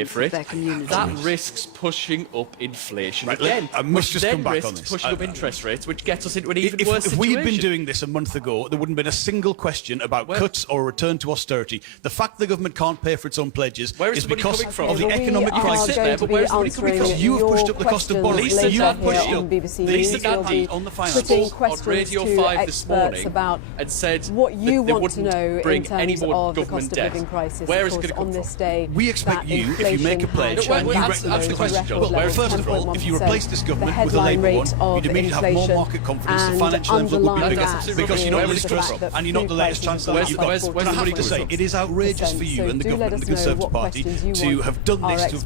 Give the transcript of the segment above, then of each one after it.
for it, that risks pushing up inflation again. I must just come back on this. Pushing up interest rates, which gets us into an even worse situation. If we had been doing this a month ago, there wouldn't have been a single question about cuts or a return to austerity. The fact the government can't pay for its own pledges is because of the economic crisis. Because you have pushed up the cost of borrowing. Lisa you have pushed up Lisa Daddy on the finance on Radio 5 this morning and said what you that want to know bring in any terms more of the government cost of debt. living crisis. Where is it of going to on come this from? day, We expect you, if you make a pledge, answer the question, John. First of all, if you replace this government with a Labour one, you'd immediately have more market confidence, the financial envelope would be bigger, because you're not Liz Truss and you're not the latest Chancellor. You've got, but I have to say, it is outrageous for you and the government and the Conservative Party to have done this,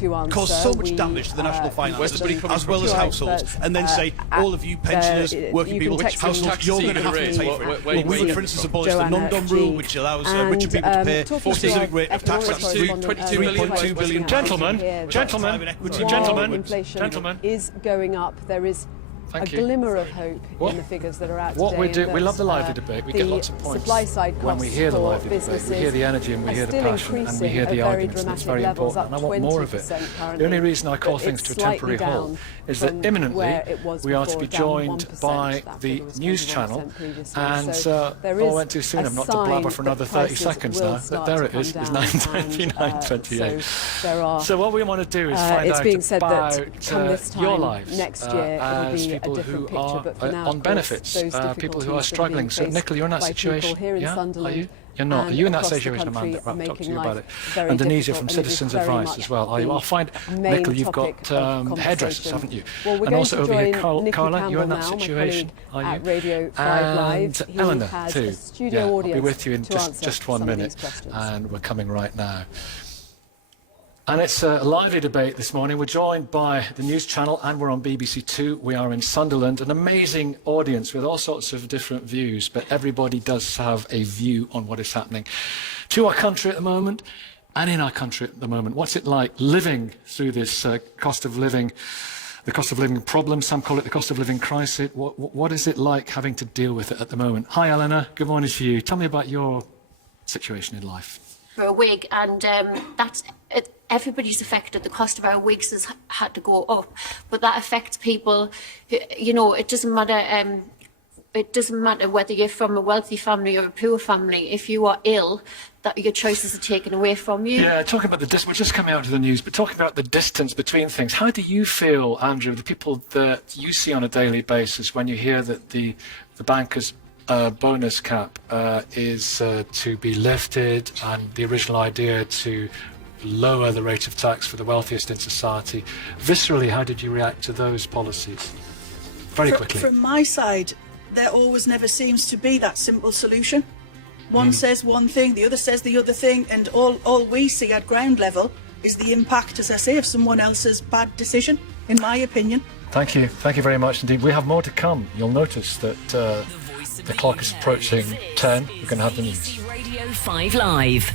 to have caused so much damage to the national finances, as well as households, and then say, all of you pensioners, working people, households, you're going to have to pay for it. Well, we would, for instance, abolish the non-dom rule, which allows richer people to pay a specific rate of tax. That's 3.2 billion. Gentlemen, is going up. There is a glimmer of hope in the figures that are out what today. we do, we love the lively debate. We get lots of points when we hear the lively debate. We hear the energy and we hear the passion and we hear the arguments. It's very important, and I want more of it. The only reason I call things to a temporary halt is that imminently we are to be joined by the news channel, and I went too soon. I'm not to blabber for another 30 seconds now, but there it is. It's 9:29:28. So what we want to do is find out about your lives as people who are on benefits, people who are struggling. So, Nicola, you're in that situation, yeah? Are you? You're not. Are you in that situation, Amanda? Right, I'll talk to you about it. And Denise, you're from Citizens Advice as well, are you? I'll find, Nicola, you've got hairdressers, haven't you? And also over here, Carla, you're in that situation, are you? And Eleanor, too. Yeah, I'll be with you in just 1 minute, and we're coming right now. And it's a lively debate this morning. We're joined by the news channel and we're on BBC Two. We are in Sunderland, an amazing audience with all sorts of different views, but everybody does have a view on what is happening to our country at the moment and in our country at the moment. What's it like living through this cost of living, the cost of living problem? Some call it the cost of living crisis. What is it like having to deal with it at the moment? Hi, Eleanor. Good morning to you. Tell me about your situation in life. For a wig, and that's it. Everybody's affected. The cost of our wigs has had to go up, but that affects people. You know, it doesn't matter. It doesn't matter whether you're from a wealthy family or a poor family. If you are ill, that your choices are taken away from you. Yeah, talking about the distance, we're just coming out of the news, but talking about the distance between things. How do you feel, Andrew, the people that you see on a daily basis when you hear that the bankers' bonus cap is to be lifted, and the original idea to lower the rate of tax for the wealthiest in society? Viscerally, how did you react to those policies? Very quickly. From my side, there always never seems to be that simple solution. One says one thing, the other says the other thing, and all we see at ground level is the impact, as I say, of someone else's bad decision, in my opinion. Thank you very much indeed. We have more to come. You'll notice that the clock is approaching 10. We're going to have the news. Radio 5 Live.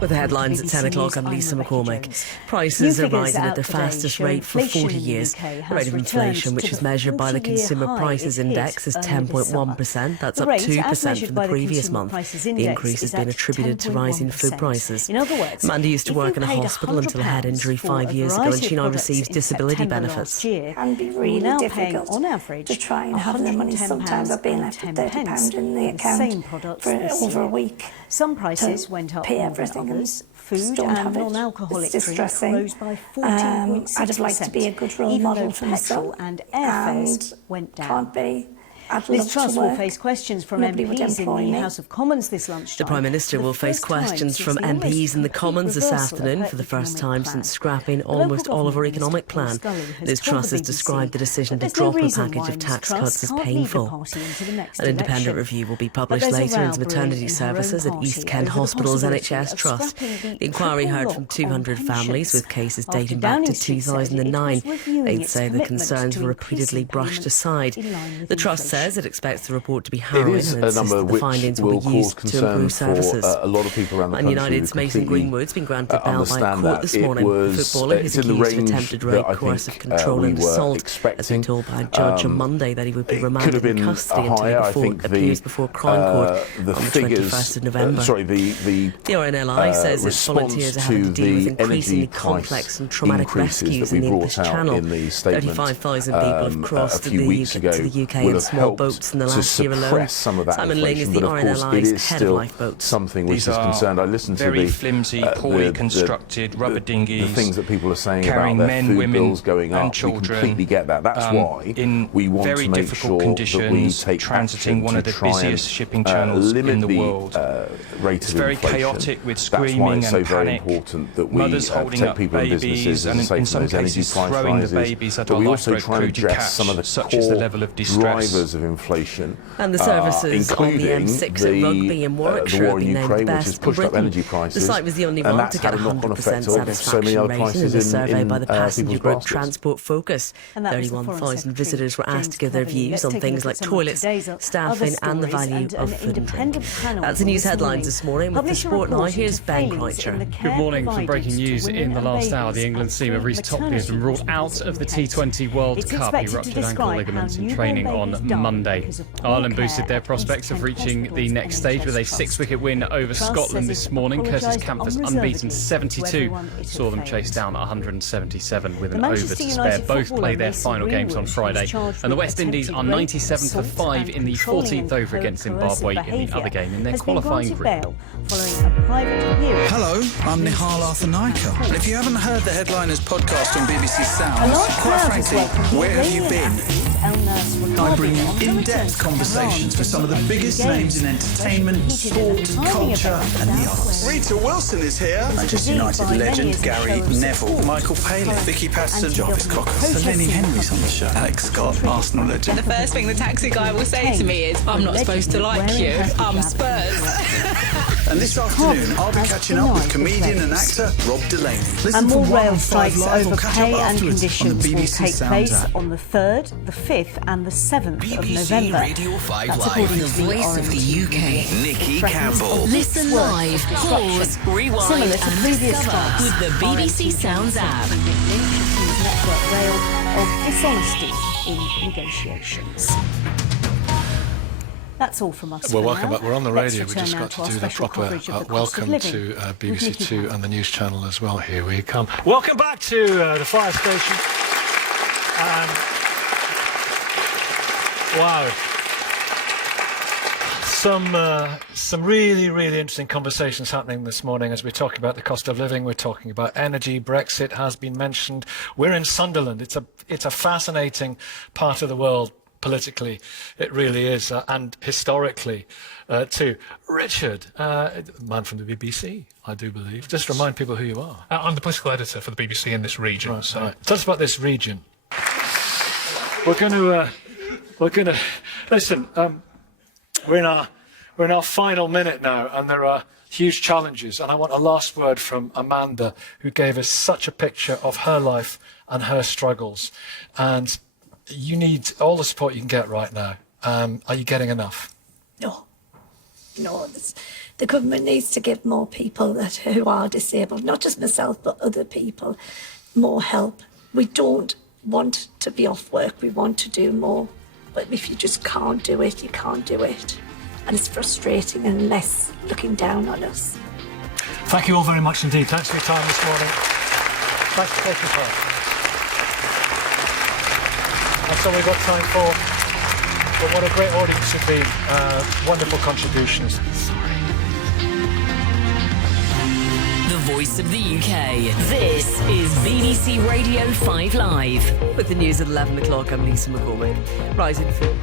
With the headlines at 10 o'clock, I'm Lisa McCormick. Prices are rising at the fastest rate for 40 years. The rate of inflation, which is measured by the Consumer Prices Index, is 10.1%. That's up 2% from the previous month. The increase has been attributed to rising food prices. Amanda used to work in a hospital until a head injury 5 years ago, and she now receives disability benefits. It can be really difficult on average to try and have the money. Sometimes I've been left with £30 in the account for over a week. Some prices went up more than others. Food and non-alcoholic drinks rose by 14.6%. I'd have liked to be a good role model for myself, and airfares went down. Can't be. Liz Truss will face questions from MPs in the House of Commons this lunchtime. The Prime Minister will face questions from MPs in the Commons this afternoon for the first time since scrapping almost all of her economic plan. Liz Truss has described the decision to drop a package of tax cuts as painful. An independent review will be published later into maternity services at East Kent Hospital's NHS Trust. The inquiry heard from 200 families with cases dating back to 2009. They'd say the concerns were repeatedly brushed aside. The Trust said says it expects the report to be harrowing and insists that the findings will be used to improve services. A lot of people around the country. Man United's Mason Greenwood's been granted bail by court this morning. The footballer who's accused of attempted rape, coercive control and assault has been told by a judge on Monday that he would be remanded in custody until he appears before Crown Court on the 21st of November. The RNLI says its volunteers are having to deal with increasingly complex and traumatic rescues in the English Channel. 35,000 people have crossed to the UK in small boats in the last year alone. Simon Ling is the RNLI's head of lifeboats. Something which is concerned. I listened to very flimsy, poorly constructed rubber dinghies. The things that people are saying about their food bills going up. We completely get that. That's why we want to make sure that we take transiting one of the busiest shipping channels in the world. It's very chaotic with screaming and panic. Mothers holding up babies and in some cases throwing the babies at our lifeboat crew to catch, such is the level of distress. Drivers of inflation, and the services on the M6 at Rugby in Warwickshire have been named best in Britain. The site was the only one to get 100% satisfaction rating in the survey by the passenger group Transport Focus. 31,000 visitors were asked to give their views on things like toilets, staffing and the value of food and drink. That's the news headlines this morning. With the sport now, here's Ben Kreitcher. Good morning. Some breaking news in the last hour. The England seamer Reece Topley has been ruled out of the T20 World Cup. He ruptured ankle ligaments in training on Monday. Ireland boosted their prospects of reaching the next stage with a 6-wicket win over Scotland this morning. Curtis Campbell's unbeaten 72 saw them chase down 177 with an over to spare. Both play their final games on Friday. And the West Indies are 97 for 5 in the 14th over against Zimbabwe in the other game in their qualifying group. Hello, I'm Nihal Arthur-Naika. And if you haven't heard the Headliners podcast on BBC Sounds, quite frankly, where have you been? I bring you in-depth conversations with some of the biggest names in entertainment, sport, culture and the arts. Rita Wilson is here. Manchester United legend Gary Neville, Michael Palin, Vicky Patterson, Jarvis Cocker, Lenny Henry's on the show, Alex Scott, Arsenal legend. The first thing the taxi guy will say to me is, I'm not supposed to like you, I'm Spurs. And this afternoon, I'll be catching up with comedian and actor Rob Delaney. And more rail strikes over pay and conditions will take place on the 3rd, the 5th and the 7th of November. Radio 5 Live, the voice of the UK, Nicky Campbell. Listen live, pause, rewind and discover with the BBC Sounds app. Network Rail of dishonesty in negotiations. That's all from us. Well, welcome back. We're on the radio. We just got to do the proper welcome to BBC Two and the news channel as well. Here we come. Welcome back to the fire station. Wow. Some really, really interesting conversations happening this morning as we talk about the cost of living. We're talking about energy. Brexit has been mentioned. We're in Sunderland. It's a fascinating part of the world. Politically, it really is, and historically, too. Richard, man from the BBC, I do believe. Just remind people who you are. I'm the political editor for the BBC in this region. Right, so. Right. Tell us about this region. We're going to listen. We're in our final minute now, and there are huge challenges. And I want a last word from Amanda, who gave us such a picture of her life and her struggles. And you need all the support you can get right now. Are you getting enough? No. The government needs to give more people who are disabled, not just myself, but other people, more help. We don't want to be off work. We want to do more. But if you just can't do it, you can't do it. And it's frustrating and less looking down on us. Thank you all very much indeed. Thanks for your time this morning. Thanks for taking part. That's all we've got time for. But what a great audience you've been. Wonderful contributions. The voice of the UK. This is BBC Radio 5 Live. With the news at 11 o'clock, I'm Lisa McCormick. Rising food.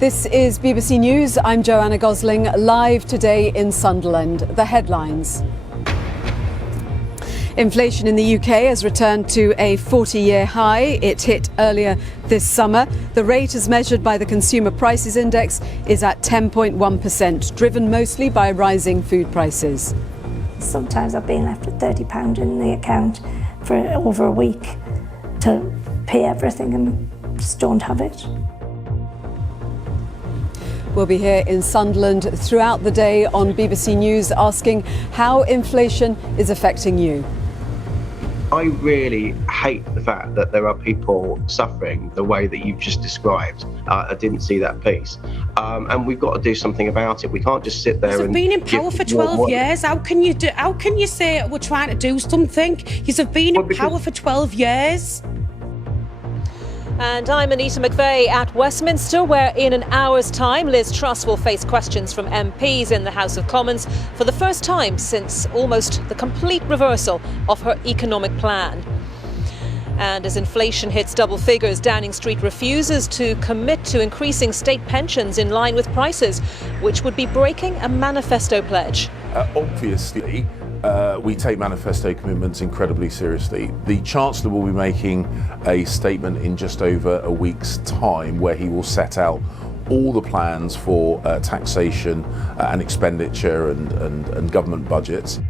This is BBC News. I'm Joanna Gosling, live today in Sunderland. The headlines. Inflation in the UK has returned to a 40-year high. It hit earlier this summer. The rate, as measured by the Consumer Prices Index, is at 10.1%, driven mostly by rising food prices. Sometimes I've been left with £30 in the account for over a week, to pay everything and just don't have it. We'll be here in Sunderland throughout the day on BBC News asking how inflation is affecting you. I really hate the fact that there are people suffering the way that you've just described. I didn't see that piece. And we've got to do something about it. We can't just sit there and... You've been in power for 12 years. How can you say we're trying to do something? You've been in power for 12 years. And I'm Anita McVeigh at Westminster, where in an hour's time Liz Truss will face questions from MPs in the House of Commons for the first time since almost the complete reversal of her economic plan. And as inflation hits double figures, Downing Street refuses to commit to increasing state pensions in line with prices, which would be breaking a manifesto pledge. Obviously, we take manifesto commitments incredibly seriously. The Chancellor will be making a statement in just over a week's time where he will set out all the plans for taxation and expenditure and government budgets.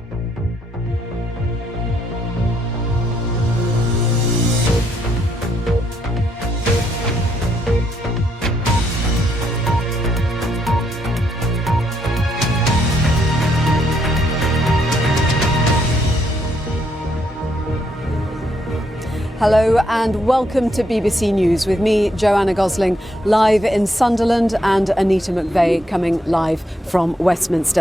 Hello and welcome to BBC News with me, Joanna Gosling, live in Sunderland, and Anita McVeigh coming live from Westminster.